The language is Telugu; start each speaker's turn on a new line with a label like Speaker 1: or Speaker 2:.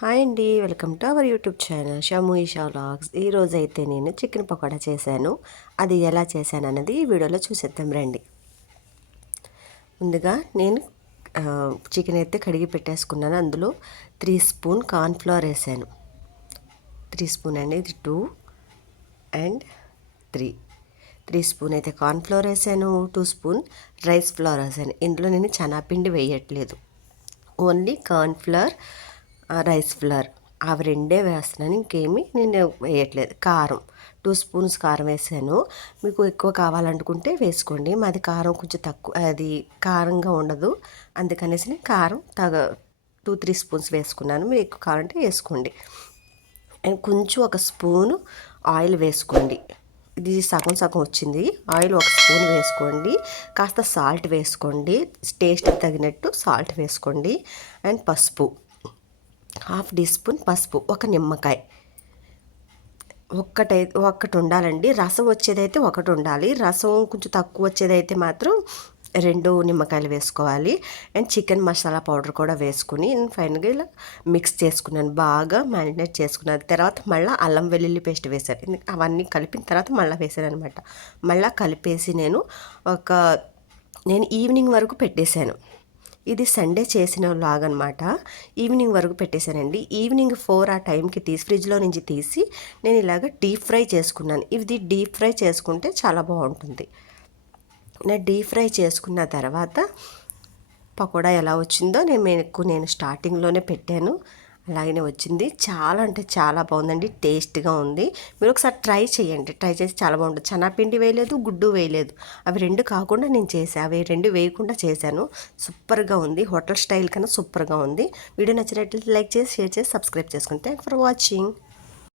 Speaker 1: హాయ్ అండి welcome to our YouTube channel Shamu Esha vlogs. ఈరోజు అయితే నేను చికెన్ పకోడా చేశాను. అది ఎలా చేశాను అన్నది ఈ వీడియోలో చూసేద్దాం రండి. ముందుగా నేను చికెన్ అయితే కడిగి పెట్టేసుకున్నాను. అందులో త్రీ స్పూన్ కార్న్ఫ్లవర్ వేసాను. త్రీ స్పూన్ అండి ఇది two and three. Three spoon అయితే కార్న్ఫ్లవర్ వేసాను టూ స్పూన్ రైస్ ఫ్లవర్ వేసాను. ఇందులో నేను చనాపిండి వేయట్లేదు. ఓన్లీ కార్న్ఫ్లవర్ రైస్ ఫ్లవర్ అవి రెండే వేస్తున్నాను. ఇంకేమీ నేను వేయట్లేదు. కారం. టూ స్పూన్స్ కారం వేసాను. మీకు ఎక్కువ కావాలనుకుంటే వేసుకోండి. మాది కారం కొంచెం తక్కువ అది కారంగా ఉండదు. అందుకనేసి నేను కారం తగ టూ త్రీ స్పూన్స్ వేసుకున్నాను. మీరు ఎక్కువ కావాలంటే వేసుకోండి. అండ్ కొంచెం ఒక స్పూను ఆయిల్ వేసుకోండి. ఇది సగం సగం వచ్చింది. ఆయిల్ ఒక స్పూన్ వేసుకోండి. కాస్త సాల్ట్ వేసుకోండి. టేస్ట్ తగినట్టు సాల్ట్ వేసుకోండి. అండ్ పసుపు. హాఫ్ టీ స్పూన్ పసుపు ఒక నిమ్మకాయ. ఒక్కటై ఒక్కటి ఉండాలండి. రసం వచ్చేదైతే ఒకటి ఉండాలి. రసం కొంచెం తక్కువ వచ్చేదైతే మాత్రం రెండు నిమ్మకాయలు వేసుకోవాలి. అండ్ చికెన్ మసాలా పౌడర్ కూడా వేసుకుని నేను ఫైనల్గా ఇలా మిక్స్ చేసుకున్నాను. బాగా మ్యారినేట్ చేసుకున్నాను. తర్వాత మళ్ళీ అల్లం వెల్లుల్లి పేస్ట్ వేసాను అవన్నీ కలిపిన తర్వాత మళ్ళీ వేసాను అనమాట మళ్ళీ కలిపేసి నేను ఒక నేను ఈవినింగ్ వరకు పెట్టేశాను. ఇది సండే చేసిన లాగ్ అనమాట ఈవినింగ్ వరకు పెట్టేశానండి. ఈవినింగ్ ఫోర్ ఆ టైంకి తీసి ఫ్రిడ్జ్లో నుంచి తీసి నేను ఇలాగ డీప్ ఫ్రై చేసుకున్నాను. ఇది డీప్ ఫ్రై చేసుకుంటే చాలా బాగుంటుంది. నేను డీప్ ఫ్రై చేసుకున్న తర్వాత పకోడా ఎలా వచ్చిందో నేను ఎక్కువ నేను స్టార్టింగ్లోనే పెట్టాను. అలాగనే వచ్చింది. చాలా అంటే చాలా బాగుందండి. టేస్ట్గా ఉంది. మీరు ఒకసారి ట్రై చేయండి. ట్రై చేసి చాలా బాగుంటుంది. చనాపిండి వేయలేదు గుడ్డు వేయలేదు. అవి రెండు కాకుండా నేను చేసాను అవి రెండు వేయకుండా చేశాను. సూపర్గా ఉంది. హోటల్ స్టైల్ కన్నా సూపర్గా ఉంది. వీడియో నచ్చినట్లయితే లైక్ చేసి షేర్ చేసి సబ్స్క్రైబ్ చేసుకోండి థ్యాంక్ ఫర్ వాచింగ్.